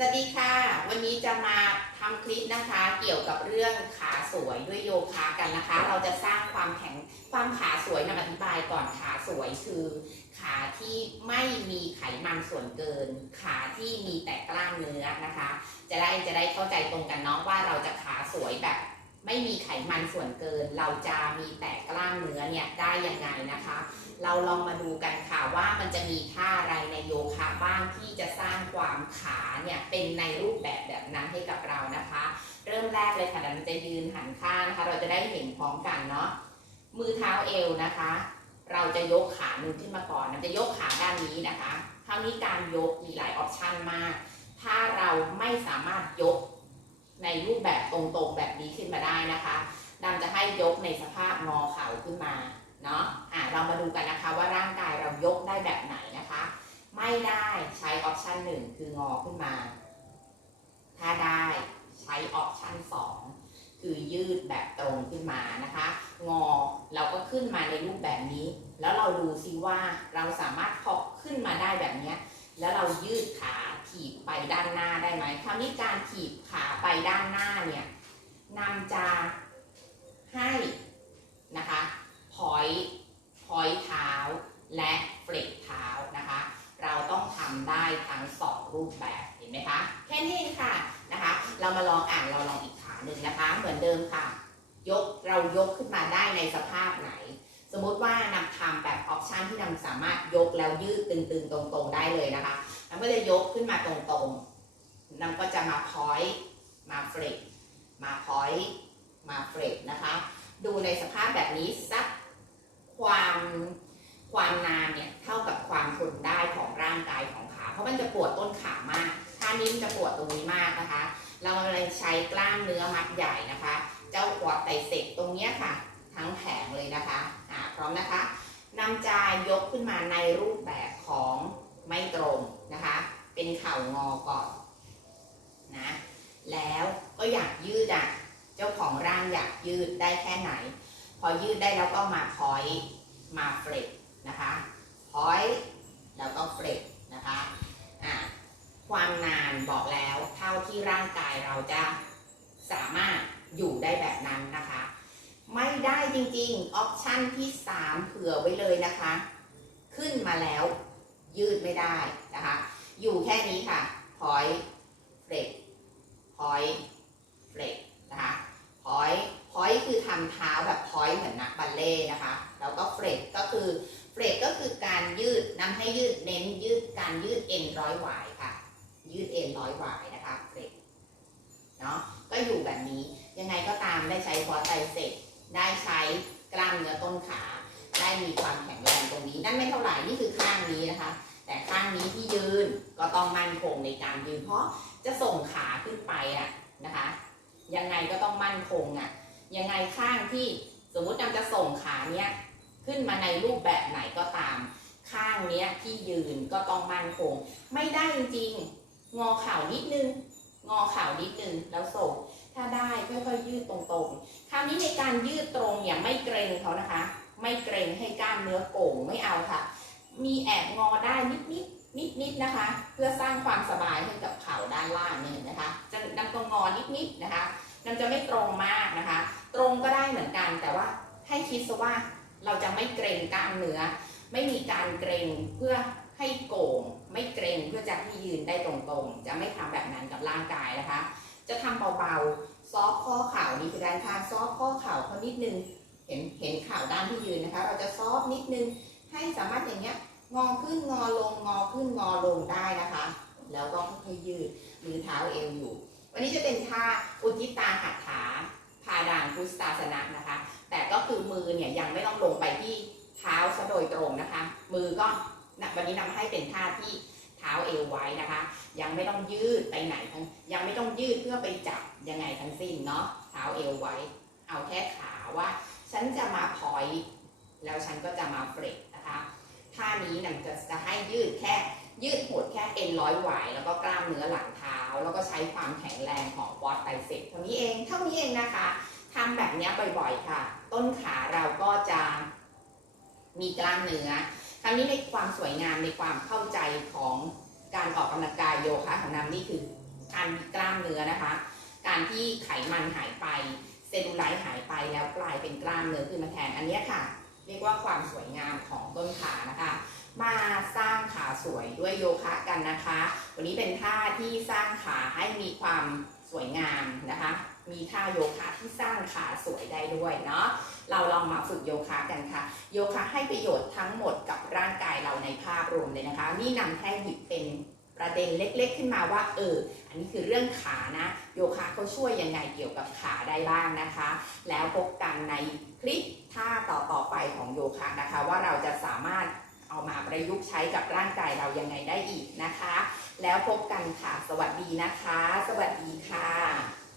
สวัสดีค่ะ วันนี้จะมาทำคลิปนะคะ เกี่ยวกับเรื่องขาสวยด้วยโยคะกันนะคะ เราจะสร้างความแข็งความขาสวยนำอธิบายก่อนขาสวยคือ ขาที่ไม่มีไขมันส่วนเกิน ขาที่มีแต่กล้ามเนื้อนะคะ จะได้จะได้เข้าใจตรงกันเนาะว่าเราจะขาสวยแบบ ไม่มีไขมันส่วนเกิน เราจะมีแต่กล้ามเนื้อเนี่ยได้ยังไงนะคะ เราลองมาดูกันค่ะว่ามันจะมีท่าอะไรในโยคะบ้างที่จะสร้างความขาเนี่ยเป็นในรูปแบบแบบนั้นให้กับเรานะคะ เริ่มแรกเลยค่ะเดี๋ยวมันจะยืนหันข้างนะคะ เราจะได้เห็นพร้อมกันเนาะมือเท้าเอวนะคะ เราจะยกขาหนึ่งขึ้นมาก่อนมันจะยกขาด้านนี้นะคะคราวนี้การยกมีหลายออปชันมาก ถ้าเราไม่สามารถยก ในรูปแบบตรงๆแบบนี้ขึ้นมาได้นะคะดำจะให้ยกในสภาพงอเข่าขึ้นมาเนาะอะเรามาดูกันนะคะว่าร่างกายเรายกได้แบบไหนนะคะ ไม่ได้ใช้ออปชันหนึ่งคืองอขึ้นมา ถ้าได้ใช้ออปชันสองคือยืดแบบตรงขึ้นมานะคะ งอเราก็ขึ้นมาในรูปแบบนี้ แล้วเราดูซิว่าเราสามารถพอขึ้นมาได้แบบเนี้ย แล้วเรายืดขาถีบไปด้านหน้าได้ไหมคราวนี้การถีบขาไปด้านหน้าเนี่ยนำจะให้นะคะพอยพอยเท้าและเฟลกเท้านะคะ เราต้องทำได้ทั้งสองรูปแบบเห็นไหมคะ แค่นี้เองค่ะนะคะ เรามาลองอ่านเราลองอีกขาหนึ่งนะคะ เหมือนเดิมค่ะ ยกเรายกขึ้นมาได้ในสภาพไหน สมมติว่านำทำแบบออปชันที่นำสามารถยกแล้วยืดตึงๆ ตรงๆ ได้เลยนะคะนำก็จะยกขึ้นมาตรงๆนำก็จะมาพอยต์มาเฟลกมาพอยต์มาเฟลกนะคะ ดูในสภาพแบบนี้สักความความนานเนี่ยเท่ากับความทนได้ของร่างกายของขา เพราะมันจะปวดต้นขามากท่านี้มันจะปวดตรงนี้มากนะคะ เรากำลังใช้กล้ามเนื้อมัดใหญ่นะคะ เจ้าควดไตเสพตรงเนี้ยค่ะ ทั้งแผงเลยนะคะอ่าพร้อมนะคะนำจายยกขึ้นมาในรูปแบบของไม่ตรงนะคะ เป็นเข่างอก่อนนะแล้วก็อยากยืดอะเจ้าของร่างอยากยืดได้แค่ไหน พอยืดได้แล้วก็มาพอยมาเฟลกนะคะพอยแล้วก็เฟลกนะคะอ่าความนานบอกแล้วเท่าที่ร่างกายเราจะสามารถอยู่ได้แบบนั้นนะคะ ไม่ได้จริงๆ ออปชันที่ 3 เผื่อไว้เลยนะคะ ขึ้นมาแล้วยืดไม่ได้นะคะ อยู่แค่นี้ค่ะ พอยเฟลกพอยเฟลกนะคะพอยพอยคือทำเท้าแบบพอยเหมือนนักบัลเล่นะคะ แล้วก็เฟลกก็คือเฟลกก็คือการยืดนำให้ยืดเน้นยืดการยืดเอ็นร้อยหวายค่ะ ยืดเอ็นร้อยหวายนะคะเฟลกเนาะก็อยู่แบบนี้ยังไงก็ตามได้ใช้คอร์สไตรเสร็จ ได้ใช้กล้ามเนื้อต้นขา ได้มีความแข็งแรงตรงนี้ นั่นไม่เท่าไหร่นี่คือข้างนี้นะคะ แต่ข้างนี้ที่ยืนก็ต้องมั่นคงในการยืน เพราะจะส่งขาขึ้นไปอะนะคะ ยังไงก็ต้องมั่นคงอะยังไงข้างที่สมมุตินำจะส่งขาเนี้ยขึ้นมาในรูปแบบไหนก็ตาม ข้างเนี้ยที่ยืนก็ต้องมั่นคง ไม่ได้จริงๆงอเข่านิดนึง งอเข่านิดนึงแล้วส่ง ถ้าได้ค่อยๆยืดตรงๆ คราวนี้ในการยืดตรงอย่าไม่เกรงเขานะคะ ไม่เกรงให้กล้ามเนื้อโก่งไม่เอาค่ะ มีแอบงอได้นิดๆนิดๆนะคะ เพื่อสร้างความสบายให้กับเข่าด้านล่างนี่นะคะจะนำตรงงอนิดๆนะคะนำจะไม่ตรงมากนะคะ ตรงก็ได้เหมือนกันแต่ว่าให้คิดซะว่าเราจะไม่เกรงกล้ามเนื้อ ไม่มีการเกรงเพื่อให้โก่ง ไม่เกรงเพื่อจะให้ยืนได้ตรงๆ จะไม่ทำแบบนั้นกับร่างกายนะคะ จะทำเบาๆ ซอฟข้อเข่านี่คือด้านข้างซอฟข้อเข่าเขานิดนึง เห็นเห็นเข่าด้านที่ยืนนะคะ เราจะซอฟนิดนึง ให้สามารถอย่างเงี้ย งอขึ้นงอลงงอขึ้นงอลงได้นะคะ แล้วก็ค่อยๆยืดมือเท้าเอวอยู่ วันนี้จะเป็นท่าอุทิตาหัตถาพาดานพุสตาสนะนะคะ แต่ก็คือมือเนี่ยยังไม่ต้องลงไปที่เท้าซะโดยตรงนะคะ มือก็วันนี้นำให้เป็นท่าที่ เท้าเอวไว้นะคะ ยังไม่ต้องยืดไปไหนทั้งยังไม่ต้องยืดเพื่อไปจับยังไงทั้งสิ้นเนาะเท้าเอวไว้ เอาแค่ขาว่า ฉันจะมาพอยต์แล้วฉันก็จะมาเฟรกนะคะท่านี้นำจะจะให้ยืดแค่ยืดหดแค่เอ็นร้อยหวายแล้วก็กล้ามเนื้อหลังเท้า แล้วก็ใช้ความแข็งแรงของวอดไตรเสพเท่านี้เองเท่านี้เองนะคะทำแบบนี้บ่อยๆค่ะ ต้นขาเราก็จะมีกล้ามเนื้อ คราวนี้ในความสวยงามในความเข้าใจของการออกกำลังกายโยคะของนำนี่คือการมีกล้ามเนื้อนะคะ การที่ไขมันหายไปเซลลูไลท์หายไปแล้วกลายเป็นกล้ามเนื้อขึ้นมาแทนอันนี้ค่ะ เรียกว่าความสวยงามของต้นขานะคะ มาสร้างขาสวยด้วยโยคะกันนะคะ วันนี้เป็นท่าที่สร้างขาให้มีความ สวยงามนะคะ มีท่าโยคะที่สร้างขาสวยได้ด้วยเนาะ เราลองมาฝึกโยคะกันค่ะ โยคะให้ประโยชน์ทั้งหมดกับร่างกายเราในภาพรวมเลยนะคะ นี่นำแค่หยิบเป็นประเด็นเล็ก ๆ ขึ้นมาว่าเออ อันนี้คือเรื่องขานะ โยคะเขาช่วยยังไงเกี่ยวกับขาได้บ้างนะคะ แล้วพบกันในคลิปท่าต่อๆไปของโยคะนะคะ ว่าเราจะ ประยุกต์ใช้กับร่างกายเรายังไงได้อีกนะคะ แล้วพบกันค่ะ สวัสดีนะคะ สวัสดีค่ะ